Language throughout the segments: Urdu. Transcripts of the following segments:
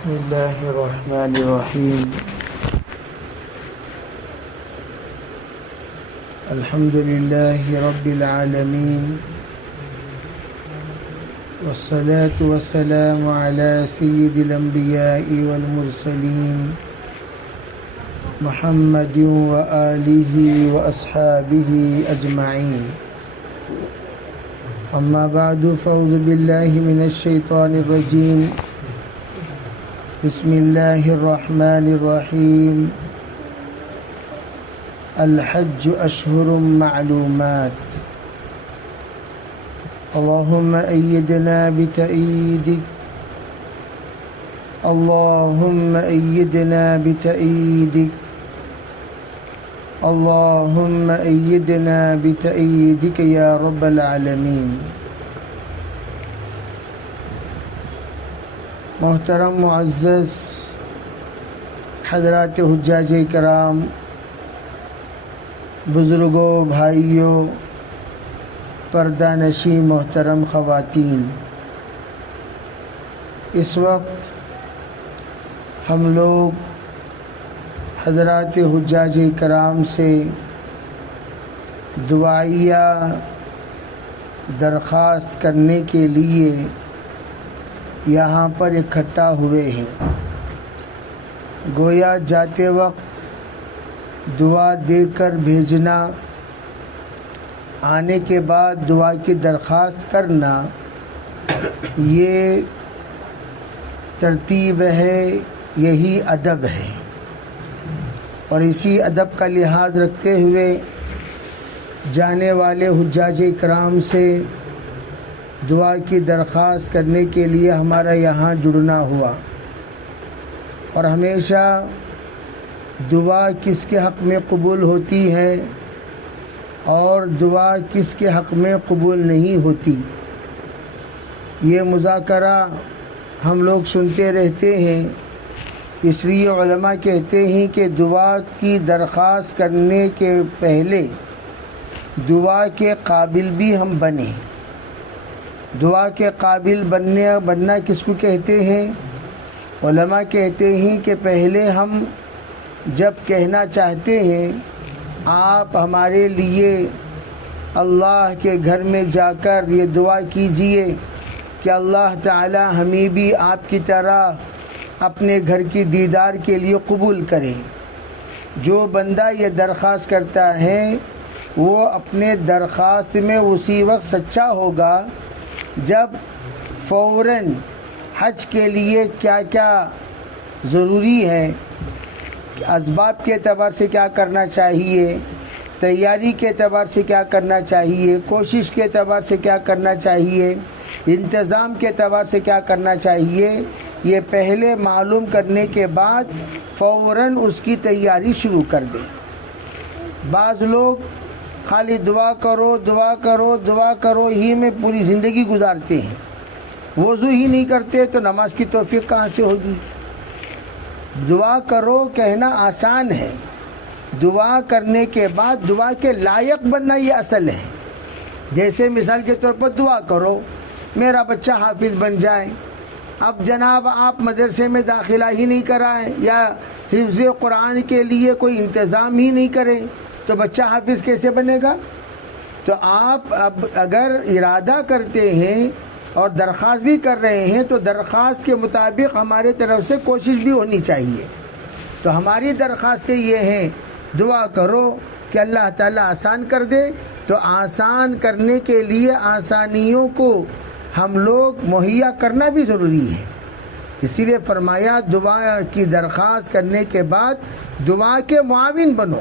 بسم الله الرحمن الرحيم. الحمد لله رب العالمين، والصلاة والسلام على سيد الأنبياء والمرسلين محمد وآله وأصحابه أجمعين. أما بعد، فأعوذ بالله من الشيطان الرجيم. بسم الله الرحمن الرحيم. الحج أشهر معلومات. اللهم أيدنا بتأييدك، اللهم أيدنا بتأييدك، اللهم أيدنا بتأييدك يا رب العالمين. محترم معزز حضرات حجاج کرام، بزرگوں، بھائیوں، پردہ نشین محترم خواتین، اس وقت ہم لوگ حضرات حجاج کرام سے دعائیہ درخواست کرنے کے لیے یہاں پر اکٹھا ہوئے ہیں. گویا جاتے وقت دعا دے کر بھیجنا، آنے کے بعد دعا کی درخواست کرنا، یہ ترتیب ہے، یہی ادب ہے. اور اسی ادب کا لحاظ رکھتے ہوئے جانے والے حجاج کرام سے دعا کی درخواست کرنے کے لیے ہمارا یہاں جڑنا ہوا. اور ہمیشہ دعا کس کے حق میں قبول ہوتی ہے اور دعا کس کے حق میں قبول نہیں ہوتی، یہ مذاکرہ ہم لوگ سنتے رہتے ہیں. اس لیے علماء کہتے ہیں کہ دعا کی درخواست کرنے کے پہلے دعا کے قابل بھی ہم بنیں. دعا کے قابل بننا کس کو کہتے ہیں؟ علماء کہتے ہیں کہ پہلے ہم جب کہنا چاہتے ہیں آپ ہمارے لیے اللہ کے گھر میں جا کر یہ دعا کیجئے کہ اللہ تعالی ہمیں بھی آپ کی طرح اپنے گھر کی دیدار کے لیے قبول کریں. جو بندہ یہ درخواست کرتا ہے وہ اپنے درخواست میں اسی وقت سچا ہوگا جب فوراً حج کے لیے کیا کیا ضروری ہے، اسباب کے اعتبار سے کیا کرنا چاہیے، تیاری کے اعتبار سے کیا کرنا چاہیے، کوشش کے اعتبار سے کیا کرنا چاہیے، انتظام کے اعتبار سے کیا کرنا چاہیے، یہ پہلے معلوم کرنے کے بعد فوراً اس کی تیاری شروع کر دیں. بعض لوگ خالی دعا کرو دعا کرو دعا کرو ہی میں پوری زندگی گزارتے ہیں. وضو ہی نہیں کرتے تو نماز کی توفیق کہاں سے ہوگی؟ دعا کرو کہنا آسان ہے، دعا کرنے کے بعد دعا کے لائق بننا یہ اصل ہے. جیسے مثال کے طور پر دعا کرو میرا بچہ حافظ بن جائے. اب جناب آپ مدرسے میں داخلہ ہی نہیں کرائیں یا حفظ قرآن کے لیے کوئی انتظام ہی نہیں کریں تو بچہ حافظ کیسے بنے گا؟ تو آپ اب اگر ارادہ کرتے ہیں اور درخواست بھی کر رہے ہیں تو درخواست کے مطابق ہمارے طرف سے کوشش بھی ہونی چاہیے. تو ہماری درخواستیں یہ ہیں، دعا کرو کہ اللہ تعالیٰ آسان کر دے. تو آسان کرنے کے لیے آسانیوں کو ہم لوگ مہیا کرنا بھی ضروری ہے. اسی لیے فرمایا دعا کی درخواست کرنے کے بعد دعا کے معاون بنو.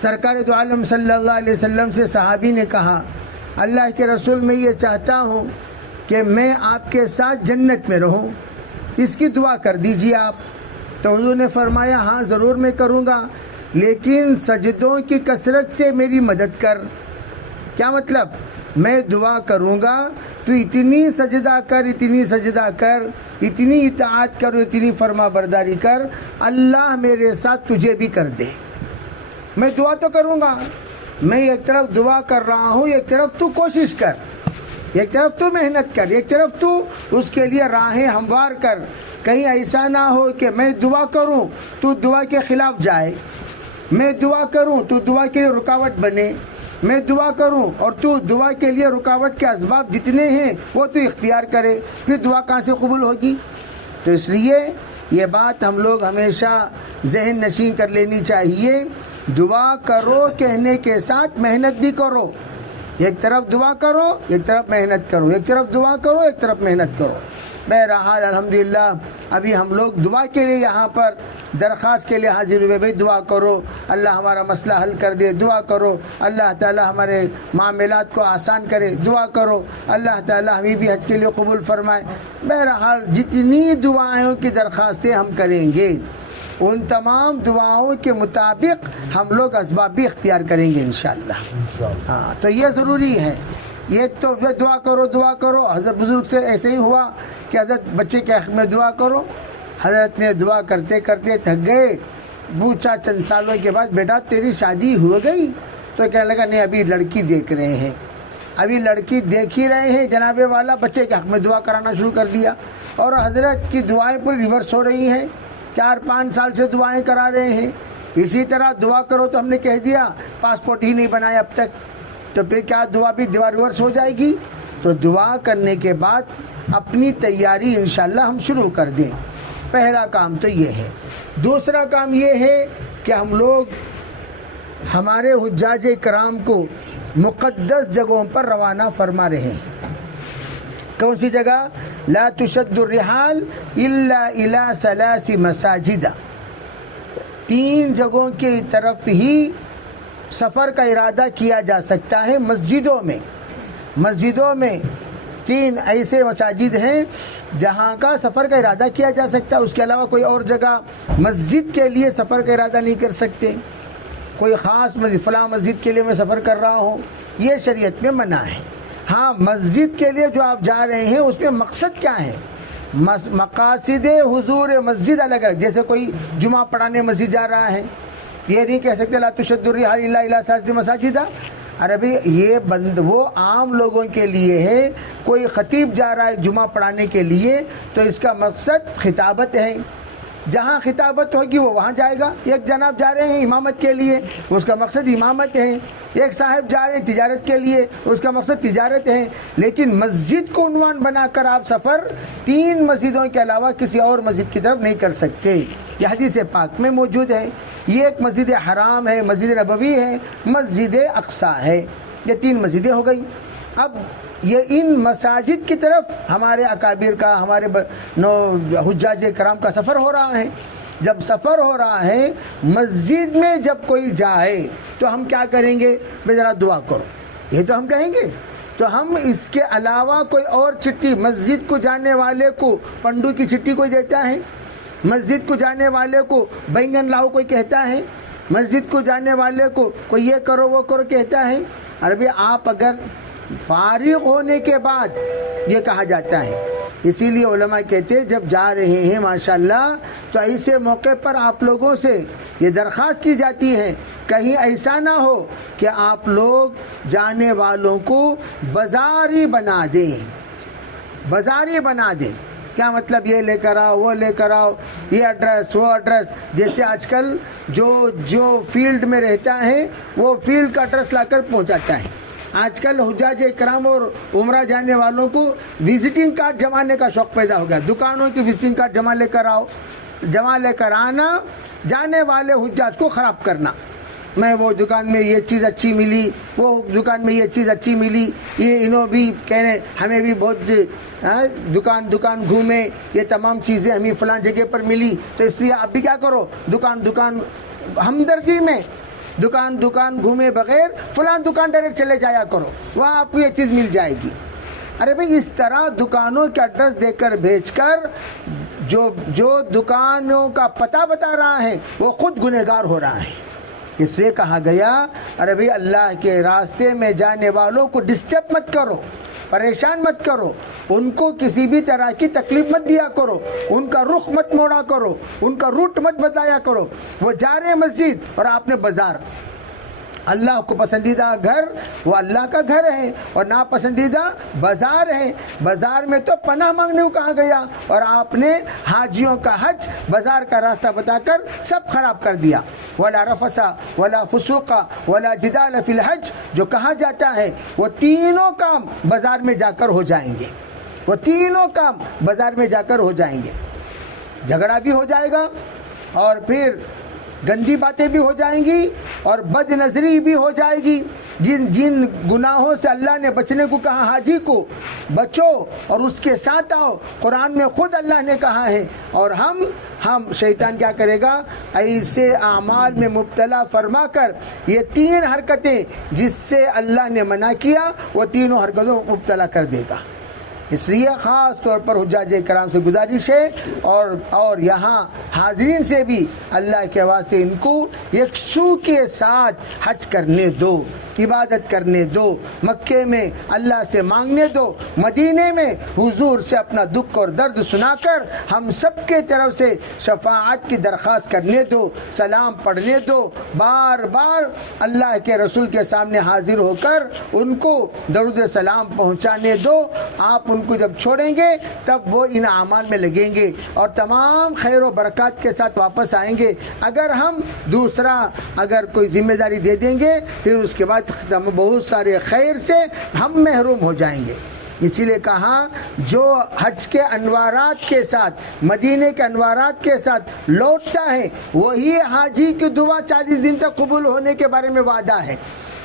سرکار دو عالم صلی اللہ علیہ وسلم سے صحابی نے کہا، اللہ کے رسول میں یہ چاہتا ہوں کہ میں آپ کے ساتھ جنت میں رہوں، اس کی دعا کر دیجیے آپ. تو حضور نے فرمایا ہاں ضرور میں کروں گا، لیکن سجدوں کی کثرت سے میری مدد کر. کیا مطلب؟ میں دعا کروں گا تو اتنی سجدہ کر، اتنی سجدہ کر، اتنی اطاعت کر، اتنی فرما برداری کر، اللہ میرے ساتھ تجھے بھی کر دے. میں دعا تو کروں گا، میں ایک طرف دعا کر رہا ہوں، ایک طرف تو کوشش کر. ایک طرف تو محنت کر، ایک طرف تو اس کے لیے راہیں ہموار کر. کہیں ایسا نہ ہو کہ میں دعا کروں تو دعا کے خلاف جائے، میں دعا کروں تو دعا کے لیے رکاوٹ بنے، میں دعا کروں اور تو دعا کے لیے رکاوٹ کے اسباب جتنے ہیں وہ تو اختیار کرے، پھر دعا کہاں سے قبول ہوگی؟ تو اس لیے یہ بات ہم لوگ ہمیشہ ذہن نشین کر لینی چاہیے. دعا کرو کہنے کے ساتھ محنت بھی کرو. ایک طرف دعا کرو، ایک طرف محنت کرو، ایک طرف دعا کرو، ایک طرف محنت کرو. بہرحال الحمدللہ ابھی ہم لوگ دعا کے لیے یہاں پر درخواست کے لیے حاضر ہوئے. بھائی دعا کرو اللہ ہمارا مسئلہ حل کر دے، دعا کرو اللہ تعالی ہمارے معاملات کو آسان کرے، دعا کرو اللہ تعالی ہمیں بھی حج کے لیے قبول فرمائے. بہرحال جتنی دعاؤں کی درخواستیں ہم کریں گے ان تمام دعاؤں کے مطابق ہم لوگ اسباب بھی اختیار کریں گے انشاءاللہ. ہاں تو یہ ضروری ہے. ایک تو دعا کرو دعا کرو. حضرت بزرگ سے ایسے ہی ہوا کہ حضرت بچے کے حق میں دعا کرو. حضرت نے دعا کرتے کرتے تھک گئے. پوچھا چند سالوں کے بعد بیٹا تیری شادی ہو گئی؟ تو کہنے لگا نہیں ابھی لڑکی دیکھ رہے ہیں. ابھی لڑکی دیکھ ہی رہے ہیں جناب والا. بچے کے حق میں دعا کرانا شروع کر دیا اور حضرت کی دعائیں پوری ریورس ہو رہی ہیں. 4-5 سال سے دعائیں کرا رہے ہیں. اسی طرح دعا کرو تو ہم نے کہہ دیا پاسپورٹ ہی نہیں بنایا اب تک، تو پھر کیا دعا بھی ریورس ہو جائے گی؟ تو دعا کرنے کے بعد اپنی تیاری انشاءاللہ ہم شروع کر دیں. پہلا کام تو یہ ہے. دوسرا کام یہ ہے کہ ہم لوگ ہمارے حجاج کرام کو مقدس جگہوں پر روانہ فرما رہے ہیں. کون سی جگہ؟ لا تشد الرحال الا الى 3 مساجد. 3 جگہوں کی طرف ہی سفر کا ارادہ کیا جا سکتا ہے. مسجدوں میں 3 ایسے مساجد ہیں جہاں کا سفر کا ارادہ کیا جا سکتا ہے. اس کے علاوہ کوئی اور جگہ مسجد کے لیے سفر کا ارادہ نہیں کر سکتے. کوئی خاص مسجد فلاں مسجد کے لیے میں سفر کر رہا ہوں، یہ شریعت میں منع ہے. ہاں مسجد کے لیے جو آپ جا رہے ہیں اس میں مقصد کیا ہے؟ مقاصد حضور مسجد الگ ہے. جیسے کوئی جمعہ پڑھانے مسجد جا رہا ہے، یہ نہیں کہہ سکتے لا تشد الرحال الا الى 3 مساجد. عربی یہ وہ عام لوگوں کے لیے ہے. کوئی خطیب جا رہا ہے جمعہ پڑھانے کے لیے تو اس کا مقصد خطابت ہے. جہاں خطابت ہوگی وہ وہاں جائے گا. ایک جناب جا رہے ہیں امامت کے لیے، اس کا مقصد امامت ہے. ایک صاحب جا رہے ہیں تجارت کے لیے، اس کا مقصد تجارت ہے. لیکن مسجد کو عنوان بنا کر آپ سفر 3 مسجدوں کے علاوہ کسی اور مسجد کی طرف نہیں کر سکتے. یہ حدیث پاک میں موجود ہے. یہ ایک مسجد حرام ہے، مسجد نبوی ہے، مسجد اقصی ہے. یہ 3 مسجدیں ہو گئی. اب یہ ان مساجد کی طرف ہمارے اکابر کا، ہمارے حجاج کرام کا سفر ہو رہا ہے. جب سفر ہو رہا ہے مسجد میں جب کوئی جائے تو ہم کیا کریں گے؟ بھائی ذرا دعا کرو، یہ تو ہم کہیں گے. تو ہم اس کے علاوہ کوئی اور چٹھی مسجد کو جانے والے کو پنڈو کی چٹھی کوئی دیتا ہے؟ مسجد کو جانے والے کو بینگن لاؤ کوئی کہتا ہے؟ مسجد کو جانے والے کو کوئی یہ کرو وہ کرو کہتا ہے؟ عربی آپ اگر فارغ ہونے کے بعد یہ کہا جاتا ہے. اسی لیے علماء کہتے ہیں جب جا رہے ہیں ماشاءاللہ تو ایسے موقع پر آپ لوگوں سے یہ درخواست کی جاتی ہے کہیں ایسا نہ ہو کہ آپ لوگ جانے والوں کو بازاری بنا دیں. بازاری بنا دیں کیا مطلب؟ یہ لے کر آؤ، وہ لے کر آؤ، یہ ایڈریس وہ ایڈریس. جیسے آج کل جو فیلڈ میں رہتا ہے وہ فیلڈ کا ایڈریس لا کر پہنچاتا ہے. آج کل حجاج کرام اور عمرہ جانے والوں کو وزٹنگ کارڈ جمانے کا شوق پیدا ہو گیا. دکانوں کی وزٹنگ کارڈ جمع لے کر آؤ. جمع لے کر آنا جانے والے حجاج کو خراب کرنا. میں وہ دکان میں یہ چیز اچھی ملی، وہ دکان میں یہ چیز اچھی ملی، یہ انہوں بھی کہنے ہمیں بھی بہت دکان گھومے، یہ تمام چیزیں ہمیں فلاں جگہ پر ملی. تو اس لیے آپ بھی کیا کرو، دکان ہمدردی میں دکان گھومے بغیر فلاں دکان ڈائریکٹ چلے جایا کرو، وہاں آپ کو یہ چیز مل جائے گی. ارے بھائی اس طرح دکانوں کے ایڈریس دے کر بھیج کر جو دکانوں کا پتہ بتا رہا ہے وہ خود گنہگار ہو رہا ہے. اس لیے کہا گیا ارے بھائی اللہ کے راستے میں جانے والوں کو ڈسٹرب مت کرو، پریشان مت کرو، ان کو کسی بھی طرح کی تکلیف مت دیا کرو، ان کا رخ مت موڑا کرو، ان کا روٹ مت بتایا کرو. وہ جا رہے ہیں مسجد اور آپ نے بازار، اللہ کو پسندیدہ گھر وہ اللہ کا گھر ہے اور ناپسندیدہ بازار ہے. بازار میں تو پناہ مانگنے کو کہا گیا اور آپ نے حاجیوں کا حج بازار کا راستہ بتا کر سب خراب کر دیا. ولا رفث ولا فسوق ولا جدال فی الحج جو کہا جاتا ہے وہ تینوں کام بازار میں جا کر ہو جائیں گے. وہ تینوں کام بازار میں جا کر ہو جائیں گے. جھگڑا بھی ہو جائے گا اور پھر گندی باتیں بھی ہو جائیں گی اور بد نظری بھی ہو جائے گی. جن گناہوں سے اللہ نے بچنے کو کہا حاجی کو بچو اور اس کے ساتھ آؤ, قرآن میں خود اللہ نے کہا ہے. اور ہم شیطان کیا کرے گا, ایسے اعمال میں مبتلا فرما کر یہ تین حرکتیں جس سے اللہ نے منع کیا وہ تینوں حرکتوں مبتلا کر دے گا. اس لیے خاص طور پر حجاج کرام سے گزارش ہے اور یہاں حاضرین سے بھی اللہ کے واسطے ان کو یکسو کے ساتھ حج کرنے دو, عبادت کرنے دو, مکے میں اللہ سے مانگنے دو, مدینے میں حضور سے اپنا دکھ اور درد سنا کر ہم سب کے طرف سے شفاعت کی درخواست کرنے دو, سلام پڑھنے دو, بار بار اللہ کے رسول کے سامنے حاضر ہو کر ان کو درود سلام پہنچانے دو. آپ ان کو جب چھوڑیں گے تب وہ ان اعمال میں لگیں گے اور تمام خیر و برکات کے ساتھ واپس آئیں گے. اگر ہم اگر کوئی ذمہ داری دے دیں گے پھر اس کے بعد بہت سارے خیر سے ہم محروم ہو جائیں گے. اسی لیے کہا جو حج کے انوارات کے ساتھ مدینے کے انوارات کے ساتھ لوٹتا ہے وہی حاجی کی دعا 40 دن تک قبول ہونے کے بارے میں وعدہ ہے.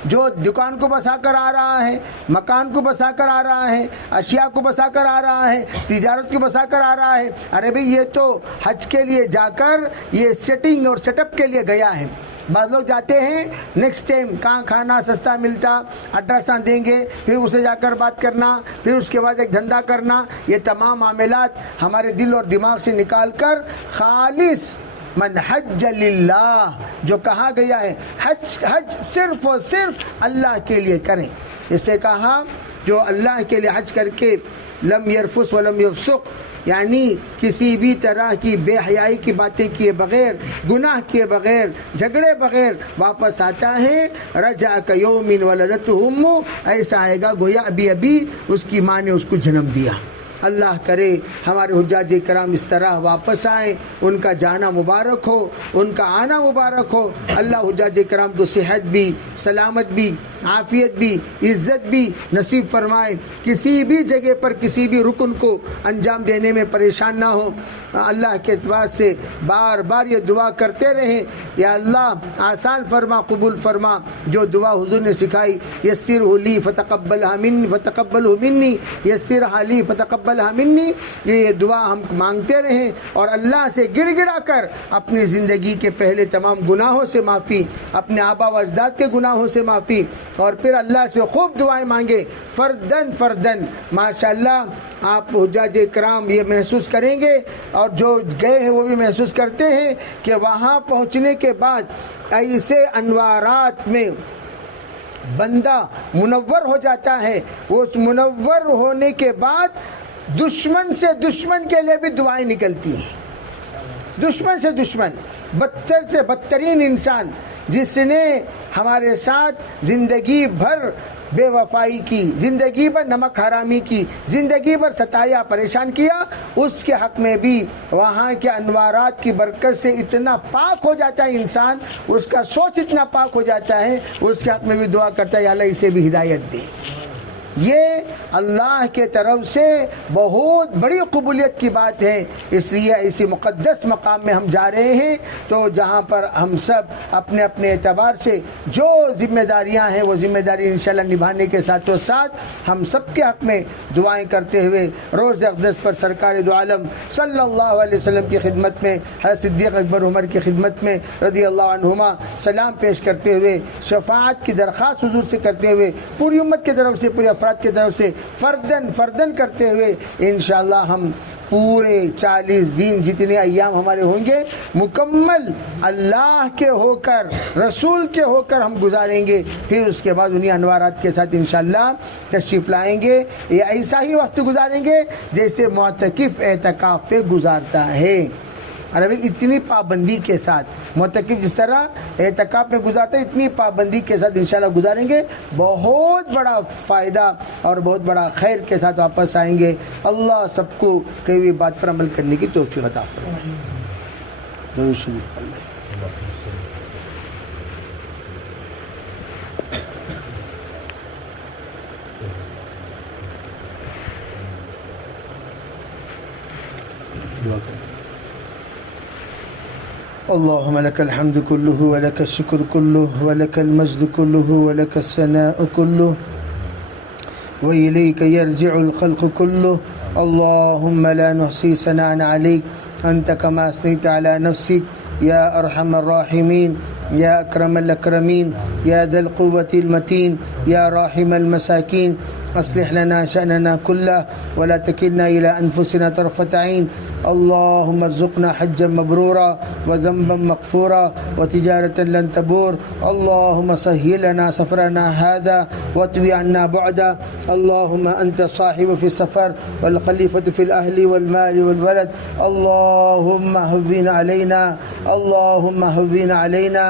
جو دکان کو بسا کر آ رہا ہے, مکان کو بسا کر آ رہا ہے, اشیاء کو بسا کر آ رہا ہے, تجارت کو بسا کر آ رہا ہے, ارے بھئی یہ تو حج کے لیے جا کر یہ سیٹنگ اور سیٹ اپ کے لیے گیا ہے. بعض لوگ جاتے ہیں نیکسٹ ٹائم کہاں کھانا سستا ملتا ایڈریس دیں گے, پھر اسے جا کر بات کرنا, پھر اس کے بعد ایک دھندا کرنا. یہ تمام معاملات ہمارے دل اور دماغ سے نکال کر خالص من حج للہ جو کہا گیا ہے حج صرف اور صرف اللہ کے لیے کریں. اسے کہا جو اللہ کے لیے حج کر کے لم یرفث ولم یفسق یعنی کسی بھی طرح کی بے حیائی کی باتیں کیے بغیر, گناہ کیے بغیر, جھگڑے بغیر واپس آتا ہے, رجع کیوم ولدتہ امہ ایسا آئے گا گویا ابھی اس کی ماں نے اس کو جنم دیا. اللہ کرے ہمارے حجاج کرام اس طرح واپس آئیں, ان کا جانا مبارک ہو, ان کا آنا مبارک ہو. اللہ حجاج کرام تو صحت بھی, سلامت بھی, عافیت بھی, عزت بھی نصیب فرمائے, کسی بھی جگہ پر کسی بھی رکن کو انجام دینے میں پریشان نہ ہو. اللہ کے اعتبار سے بار بار یہ دعا کرتے رہیں, یا اللہ آسان فرما, قبول فرما. جو دعا حضور نے سکھائی, یسرہ لی فتقبلہ منی, یسرہ لی فتقبلہ منی, یہ دعا ہم مانگتے رہیں اور اللہ سے گڑ گڑا کر اپنی زندگی کے پہلے تمام گناہوں سے معافی, اپنے آبا و اجداد کے گناہوں سے معافی, اور پھر اللہ سے خوب دعائیں مانگے فردن. ماشاءاللہ آپ حجاج کرام یہ محسوس کریں گے اور جو گئے ہیں وہ بھی محسوس کرتے ہیں کہ وہاں پہنچنے کے بعد ایسے انوارات میں بندہ منور ہو جاتا ہے. وہ اس منور ہونے کے بعد دشمن سے دشمن کے لیے بھی دعائیں نکلتی ہیں. دشمن سے دشمن, بدتر سے بدترین انسان جس نے ہمارے ساتھ زندگی بھر بے وفائی کی, زندگی بھر نمک حرامی کی, زندگی بھر ستایا پریشان کیا, اس کے حق میں بھی وہاں کے انوارات کی برکت سے اتنا پاک ہو جاتا ہے انسان, اس کا سوچ اتنا پاک ہو جاتا ہے, اس کے حق میں بھی دعا کرتا ہے یا اللہ اسے بھی ہدایت دے. یہ اللہ کے طرف سے بہت بڑی قبولیت کی بات ہے. اس لیے اسی مقدس مقام میں ہم جا رہے ہیں تو جہاں پر ہم سب اپنے اپنے اعتبار سے جو ذمہ داریاں ہیں وہ ذمہ داری انشاءاللہ نبھانے کے ساتھ و ساتھ ہم سب کے حق میں دعائیں کرتے ہوئے روز اقدس پر سرکار دو عالم صلی اللہ علیہ وسلم کی خدمت میں, حضرت صدیق اکبر عمر کی خدمت میں رضی اللہ عنہما سلام پیش کرتے ہوئے, شفاعت کی درخواست حضور سے کرتے ہوئے, پوری امت کی طرف سے, پوری افراد کی طرف سے فردن کرتے ہوئے انشاءاللہ ہم پورے 40 دن جتنے ایام ہمارے ہوں گے مکمل اللہ کے ہو کر, رسول کے ہو کر ہم گزاریں گے. پھر اس کے بعد انہی انوارات کے ساتھ انشاءاللہ تشریف لائیں گے. یہ ایسا ہی وقت گزاریں گے جیسے معتکف اعتکاف پہ گزارتا ہے. عربی اتنی پابندی کے ساتھ معتکف جس طرح اعتکاف میں گزارتے اتنی پابندی کے ساتھ انشاءاللہ گزاریں گے، بہت بڑا فائدہ اور بہت بڑا خیر کے ساتھ واپس آئیں گے۔ اللہ سب کو کئی ہوئی بات پر عمل کرنے کی توفیق عطا فرمائے۔ درود شریف پڑھ لیں۔ دعا کریں۔ اللهم لك الحمد كله ولك الشكر كله ولك المجد كله ولك الثناء كله وإليك يرجع الخلق كله. اللهم لا نحصي ثناء عليك أنت كما أثنيت على نفسك يا أرحم الراحمين يا أكرم الأكرمين يا ذا القوة المتين يا راحم المساكين. أصلح لنا شأننا كله ولا تكلنا إلى أنفسنا طرفة عين. اللهم ارزقنا حجا مبرورا وذنبا مغفورا وتجارة لن تبور. اللهم سهل لنا سفرنا هذا واطوي عنا بعدا. اللهم أنت الصاحب في السفر والخليفة في الأهل والمال والولد. اللهم هون علينا، اللهم هون علينا،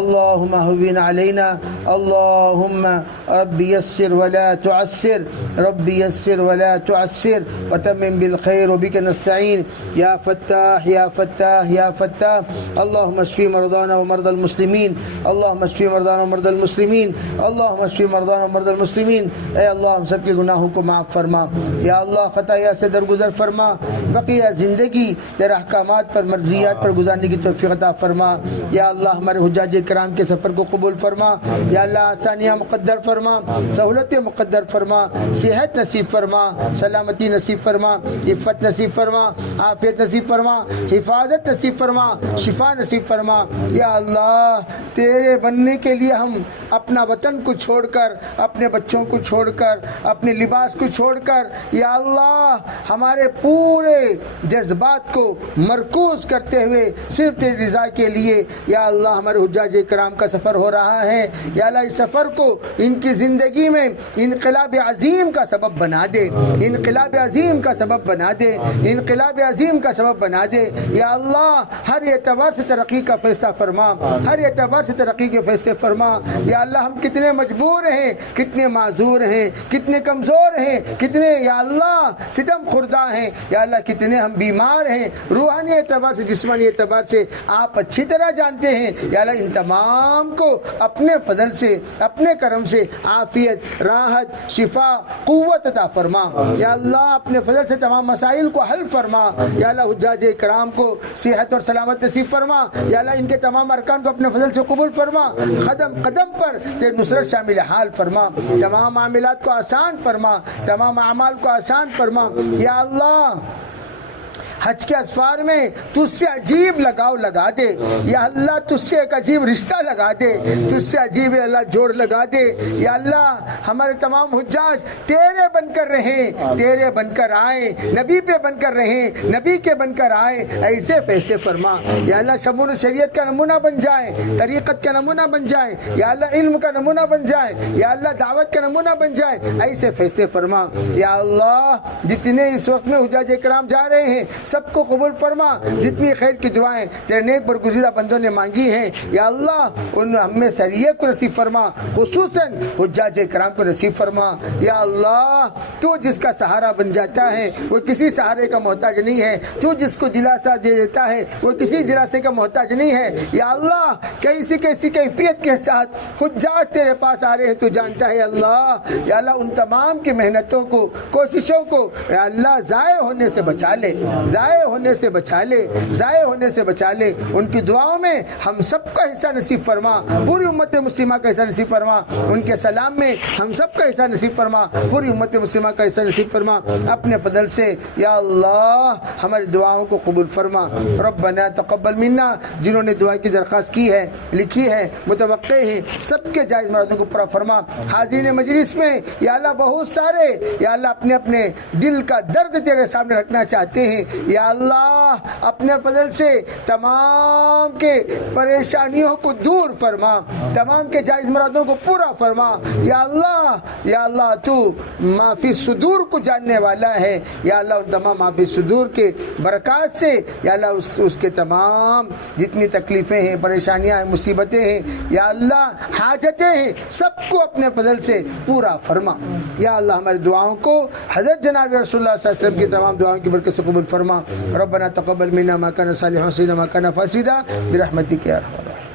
اللهم هون علينا. اللهم رب يسر ولا تعسر، رب يسر ولا تعسر وتمم بالخير وبك نستعين. يا فتاح يا فتاح يا فتاح. اللهم اشف مرضانا ومرضى المسلمين، اللهم اشف مرضانا ومرضى المسلمين، اللهم اشف مرضانا ومرضى المسلمين. اے اللہ ہم سب کے گناہوں کو معاف فرما، یا اللہ خطایا سے درگزر فرما، بقیہ زندگی تیرے احکامات پر مرضیات پر گزارنے کی توفیق عطا فرما. یا اللہ ہمارے حجاج کرام کے سفر کو قبول فرما، یا اللہ آسانیاں مقدر فرما، سہولتیں مقدر فرما، صحت نصیب فرما، سلامتی نصیب فرما، عفت نصیب فرما، عافیت نصیب فرما، حفاظت نصیب فرما، شفا نصیب فرما. یا اللہ تیرے بننے کے لیے ہم اپنا وطن کو چھوڑ کر، اپنے بچوں کو چھوڑ کر، اپنے لباس کو چھوڑ کر، یا اللہ ہمارے پورے جذبات کو مرکوز کرتے ہوئے صرف تیری رضا کے لیے یا اللہ ہمارے حجاج کرام کا سفر ہو رہا ہے. یا اللہ اس سفر کو ان کی زندگی میں انقلاب عظیم کا سبب بنا دے، انقلاب عظیم کا سبب بنا دے، انقلاب عظیم کا سبب بنا دے. یا اللہ ہر اعتبار سے ترقی کا فیصلہ فرما، ہر اعتبار سے ترقی کے فیصلے فرما. یا اللہ ہم کتنے مجبور ہیں، کتنے معذور ہیں، کتنے کمزور ہیں، کتنے یا اللہ ستم خوردہ ہیں، یا اللہ کتنے ہم بیمار ہیں، روحانی اعتبار سے جسمانی اعتبار سے آپ اچھی طرح جانتے ہیں. یا اللہ ان تمام کو اپنے فضل سے، اپنے کرم سے عافیت، راحت، شفا، قوت عطا فرما. یا اللہ اپنے فضل سے تمام مسائل کو حل فرما. یا اللہ حجاج کرام کو صحت اور سلامت نصیب فرما. یا اللہ ان کے تمام ارکان کو اپنے فضل سے قبول فرما. قدم قدم پر تیری نصرت شامل حال فرما. تمام معاملات کو آسان فرما، تمام اعمال کو آسان فرما. یا اللہ حج کے اسفار میں تجھ سے عجیب لگاؤ لگا دے. یا اللہ تجھ سے ایک عجیب رشتہ لگا دے، تجھ سے عجیب اللہ جوڑ لگا دے. یا اللہ ہمارے تمام حجاج تیرے بن کر رہیں، تیرے بن کر آئیں، نبی پہ بن کر رہیں، نبی کے بن کر آئیں. ایسے فیصلے فرما. یا اللہ شمول شریعت کا نمونہ بن جائیں، طریقت کا نمونہ بن جائیں. یا اللہ علم کا نمونہ بن جائیں، یا اللہ دعوت کا نمونہ بن جائیں. ایسے فیصلے فرما. یا اللہ جتنے اس وقت میں حجاج کرام جا رہے ہیں سب کو قبول فرما. جتنی خیر کی دعائیں تیرے نیک برگزیدہ بندوں نے مانگی ہیں یا اللہ ان ہم میں سریت کو نصیب فرما، خصوصاً حجاج کرام کو نصیب فرما. یا اللہ تو جس کا سہارا بن جاتا ہے وہ کسی سہارے کا محتاج نہیں ہے، تو جس کو دلاسا دے دیتا ہے وہ کسی دلاسے کا محتاج نہیں ہے. یا اللہ کیسی کیسی کیفیت کے ساتھ حجاج تیرے پاس آ رہے ہیں تو جانتا ہے. اللہ یا اللہ ان تمام کی محنتوں کو، کوششوں کو یا اللہ ضائع ہونے سے بچا لے، ضائع ہونے سے بچا لے، ضائع ہونے سے بچا لے. ان کی دعاؤں میں ہم سب کا حصہ نصیب فرما، پوری امت مسلمہ کا حصہ نصیب فرما. ان کے سلام میں ہم سب کا حصہ نصیب فرما، پوری امت مسلمہ کا حصہ نصیب فرما. اپنے فضل سے یا اللہ ہماری دعاؤں کو قبول فرما. ربنا تقبل منا، جنہوں نے دعا کی درخواست کی ہے، لکھی ہے، متوقع ہے، سب کے جائز مرادوں کو پورا فرما. حاضرین مجلس میں یا اللہ بہت سارے یا اللہ اپنے اپنے دل کا درد تیرے سامنے رکھنا چاہتے ہیں. یا اللہ اپنے فضل سے تمام کے پریشانیوں کو دور فرما، تمام کے جائز مرادوں کو پورا فرما۔ یا اللہ تو ما فی صدور کو جاننے والا ہے، یا اللہ ان تمام ما فی صدور کے برکات سے یا اللہ اس کے تمام جتنی تکلیفیں ہیں، پریشانیاں ہیں، مصیبتیں ہیں، یا اللہ حاجتیں ہیں، سب کو اپنے فضل سے پورا فرما۔ یا اللہ ہماری دعاؤں کو حضرت جناب رسول اللہ صلی اللہ علیہ وسلم کی تمام دعاؤں کی برکت سے قبول فرما۔ ربنا تقبل منا ما کان صالحا وسنا ما کان فاسدا برحمتک یا ارحم الراحمین۔